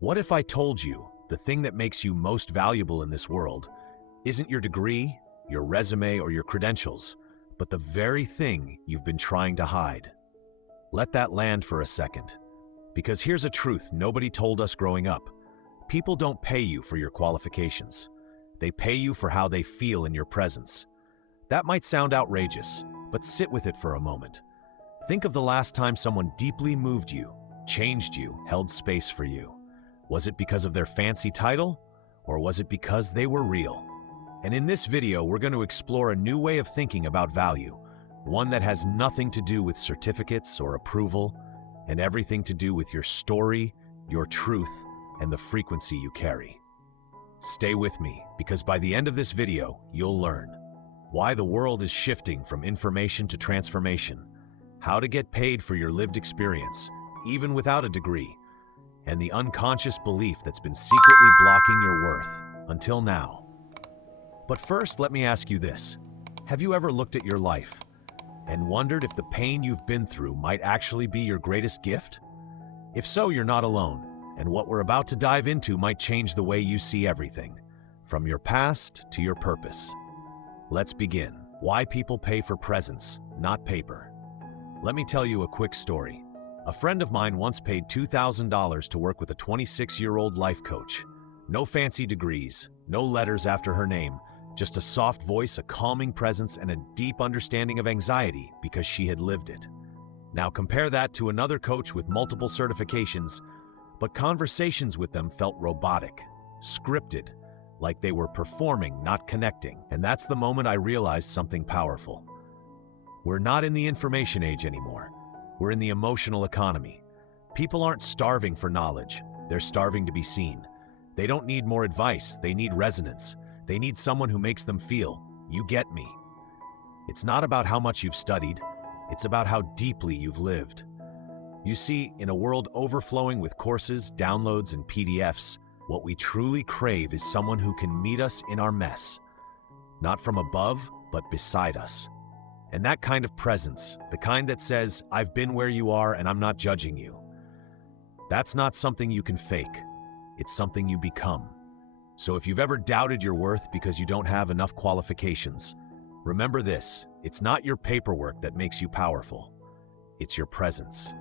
What if I told you the thing that makes you most valuable in this world isn't your degree, your resume, or your credentials, but the very thing you've been trying to hide? Let that land for a second. Because here's a truth nobody told us growing up. People don't pay you for your qualifications. They pay you for how they feel in your presence. That might sound outrageous, but sit with it for a moment. Think of the last time someone deeply moved you, changed you, held space for you. Was it because of their fancy title, or was it because they were real? And in this video, we're going to explore a new way of thinking about value, one that has nothing to do with certificates or approval, and everything to do with your story, your truth, and the frequency you carry. Stay with me, because by the end of this video, you'll learn why the world is shifting from information to transformation, how to get paid for your lived experience, even without a degree, and the unconscious belief that's been secretly blocking your worth until now. But first, let me ask you this. Have you ever looked at your life and wondered if the pain you've been through might actually be your greatest gift? If so, you're not alone, and what we're about to dive into might change the way you see everything, from your past to your purpose. Let's begin. Why people pay for presence, not paper. Let me tell you a quick story. A friend of mine once paid $2,000 to work with a 26-year-old life coach. No fancy degrees, no letters after her name, just a soft voice, a calming presence, and a deep understanding of anxiety because she had lived it. Now compare that to another coach with multiple certifications, but conversations with them felt robotic, scripted, like they were performing, not connecting. And that's the moment I realized something powerful. We're not in the information age anymore. We're in the emotional economy. People aren't starving for knowledge. They're starving to be seen. They don't need more advice. They need resonance. They need someone who makes them feel, you get me. It's not about how much you've studied. It's about how deeply you've lived. You see, in a world overflowing with courses, downloads, and PDFs, what we truly crave is someone who can meet us in our mess. Not from above, but beside us. And that kind of presence, the kind that says, I've been where you are and I'm not judging you. That's not something you can fake. It's something you become. So if you've ever doubted your worth because you don't have enough qualifications, remember this, it's not your paperwork that makes you powerful. It's your presence.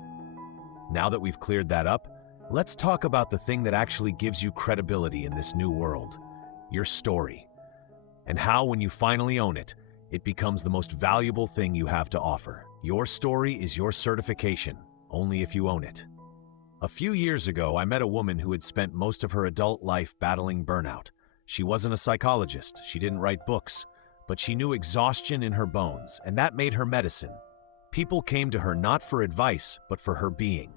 Now that we've cleared that up, let's talk about the thing that actually gives you credibility in this new world, your story. And how, when you finally own it, it becomes the most valuable thing you have to offer. Your story is your certification, only if you own it. A few years ago, I met a woman who had spent most of her adult life battling burnout. She wasn't a psychologist, she didn't write books, but she knew exhaustion in her bones, and that made her medicine. People came to her not for advice, but for her being.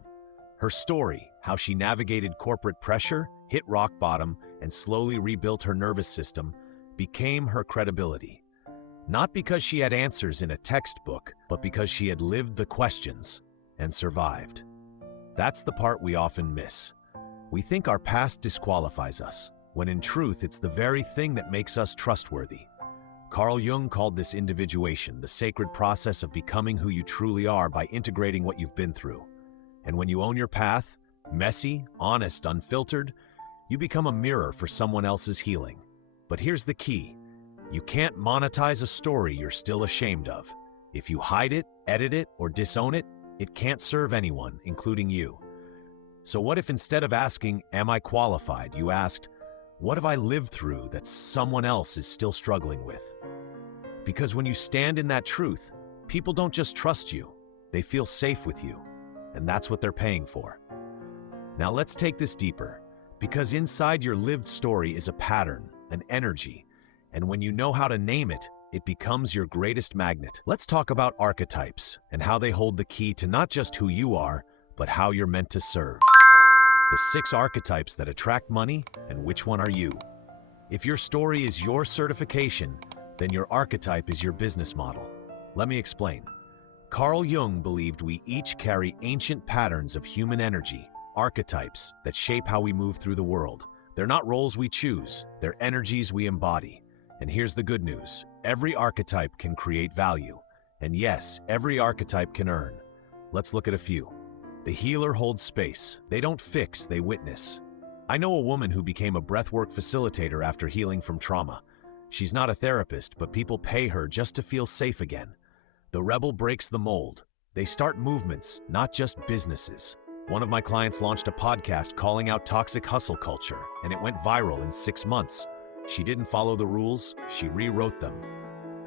Her story, how she navigated corporate pressure, hit rock bottom, and slowly rebuilt her nervous system, became her credibility. Not because she had answers in a textbook, but because she had lived the questions and survived. That's the part we often miss. We think our past disqualifies us, when in truth it's the very thing that makes us trustworthy. Carl Jung called this individuation, the sacred process of becoming who you truly are by integrating what you've been through. And when you own your path, messy, honest, unfiltered, you become a mirror for someone else's healing. But here's the key. You can't monetize a story you're still ashamed of. If you hide it, edit it, or disown it, it can't serve anyone, including you. So what if instead of asking, am I qualified, you asked, what have I lived through that someone else is still struggling with? Because when you stand in that truth, people don't just trust you, they feel safe with you. And that's what they're paying for. Now let's take this deeper, because inside your lived story is a pattern, an energy, and when you know how to name it, it becomes your greatest magnet. Let's talk about archetypes and how they hold the key to not just who you are, but how you're meant to serve. The 6 archetypes that attract money, and which one are you? If your story is your certification, then your archetype is your business model. Let me explain. Carl Jung believed we each carry ancient patterns of human energy, archetypes that shape how we move through the world. They're not roles we choose, they're energies we embody. And here's the good news. Every archetype can create value. And yes, every archetype can earn. Let's look at a few. The healer holds space. They don't fix, they witness. I know a woman who became a breathwork facilitator after healing from trauma. She's not a therapist, but people pay her just to feel safe again. The rebel breaks the mold. They start movements, not just businesses. One of my clients launched a podcast calling out toxic hustle culture, and it went viral in 6 months. She didn't follow the rules, she rewrote them.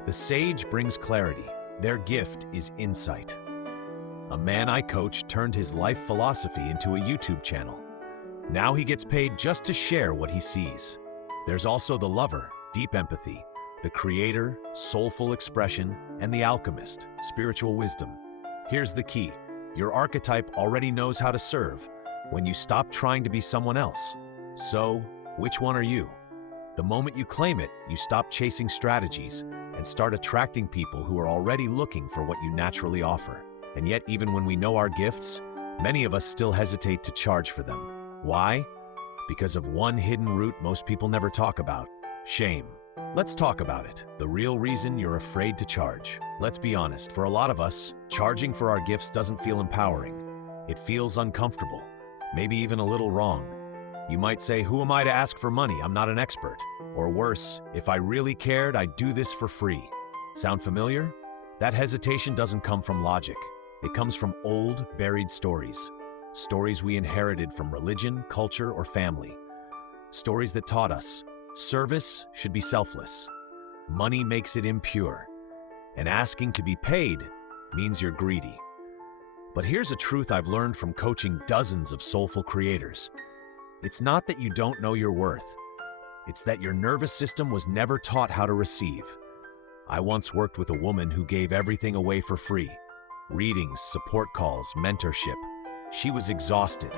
The sage brings clarity. Their gift is insight. A man I coach turned his life philosophy into a YouTube channel. Now he gets paid just to share what he sees. There's also the lover, deep empathy, the creator, soulful expression, and the alchemist, spiritual wisdom. Here's the key. Your archetype already knows how to serve when you stop trying to be someone else. So, which one are you? The moment you claim it, you stop chasing strategies and start attracting people who are already looking for what you naturally offer. And yet, even when we know our gifts, many of us still hesitate to charge for them. Why? Because of one hidden root most people never talk about: shame. Let's talk about it. The real reason you're afraid to charge. Let's be honest, for a lot of us, charging for our gifts doesn't feel empowering. It feels uncomfortable, maybe even a little wrong. You might say, who am I to ask for money? I'm not an expert. Or worse, if I really cared, I'd do this for free. Sound familiar? That hesitation doesn't come from logic. It comes from old, buried stories. Stories we inherited from religion, culture, or family. Stories that taught us service should be selfless. Money makes it impure. And asking to be paid means you're greedy. But here's a truth I've learned from coaching dozens of soulful creators. It's not that you don't know your worth. It's that your nervous system was never taught how to receive. I once worked with a woman who gave everything away for free. Readings, support calls, mentorship. She was exhausted.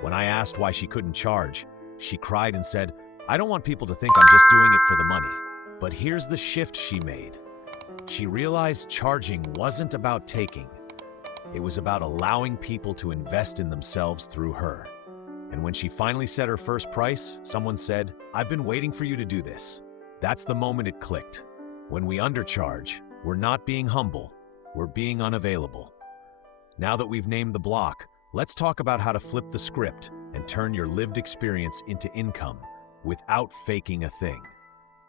When I asked why she couldn't charge, she cried and said, I don't want people to think I'm just doing it for the money. But here's the shift she made. She realized charging wasn't about taking. It was about allowing people to invest in themselves through her. And when she finally set her first price, someone said, I've been waiting for you to do this. That's the moment it clicked. When we undercharge, we're not being humble, we're being unavailable. Now that we've named the block, let's talk about how to flip the script and turn your lived experience into income without faking a thing.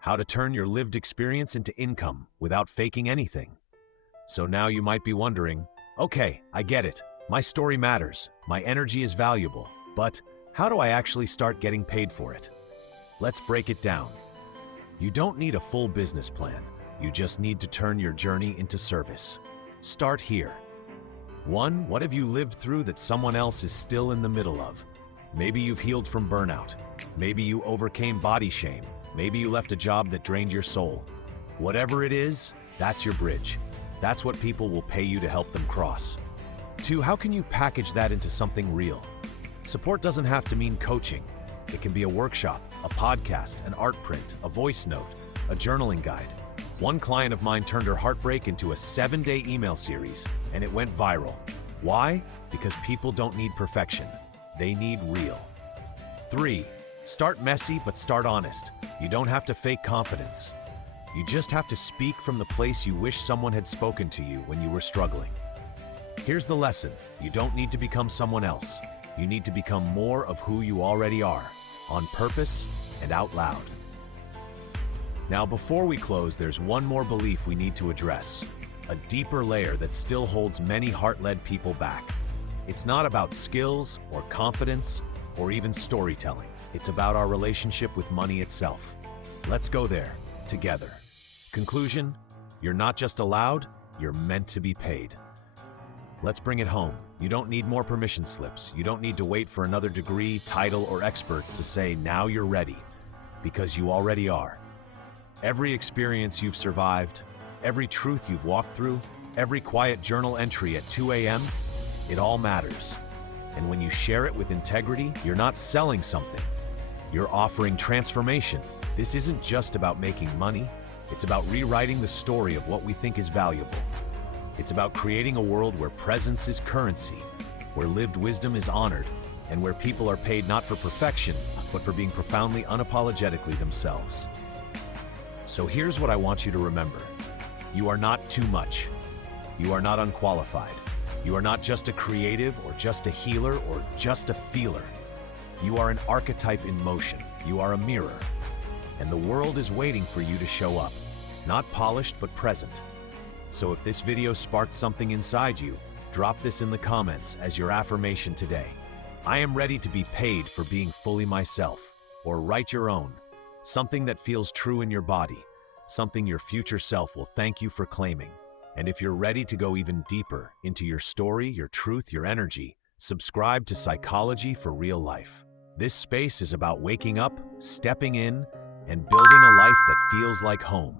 How to turn your lived experience into income without faking anything. So now you might be wondering, okay, I get it. My story matters. My energy is valuable. But how do I actually start getting paid for it? Let's break it down. You don't need a full business plan. You just need to turn your journey into service. Start here. 1. What have you lived through that someone else is still in the middle of? Maybe you've healed from burnout. Maybe you overcame body shame. Maybe you left a job that drained your soul. Whatever it is, that's your bridge. That's what people will pay you to help them cross. 2. How can you package that into something real? Support doesn't have to mean coaching. It can be a workshop, a podcast, an art print, a voice note, a journaling guide. One client of mine turned her heartbreak into a 7-day email series, and it went viral. Why? Because people don't need perfection. They need real. 3. Start messy, but start honest. You don't have to fake confidence. You just have to speak from the place you wish someone had spoken to you when you were struggling. Here's the lesson. You don't need to become someone else. You need to become more of who you already are, on purpose and out loud. Now, before we close, there's one more belief we need to address, a deeper layer that still holds many heart-led people back. It's not about skills or confidence or even storytelling. It's about our relationship with money itself. Let's go there, together. Conclusion, you're not just allowed, you're meant to be paid. Let's bring it home. You don't need more permission slips. You don't need to wait for another degree, title, or expert to say, now you're ready, because you already are. Every experience you've survived, every truth you've walked through, every quiet journal entry at 2 a.m., it all matters. And when you share it with integrity, you're not selling something. You're offering transformation. This isn't just about making money. It's about rewriting the story of what we think is valuable. It's about creating a world where presence is currency, where lived wisdom is honored, and where people are paid not for perfection, but for being profoundly unapologetically themselves. So here's what I want you to remember. You are not too much. You are not unqualified. You are not just a creative or just a healer or just a feeler. You are an archetype in motion. You are a mirror. And the world is waiting for you to show up. Not polished, but present. So if this video sparked something inside you, drop this in the comments as your affirmation today. I am ready to be paid for being fully myself. Or write your own. Something that feels true in your body. Something your future self will thank you for claiming. And if you're ready to go even deeper into your story, your truth, your energy, subscribe to Psychology for Real Life. This space is about waking up, stepping in, and building a life that feels like home.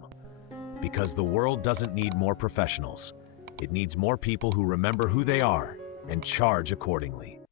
Because the world doesn't need more professionals. It needs more people who remember who they are and charge accordingly.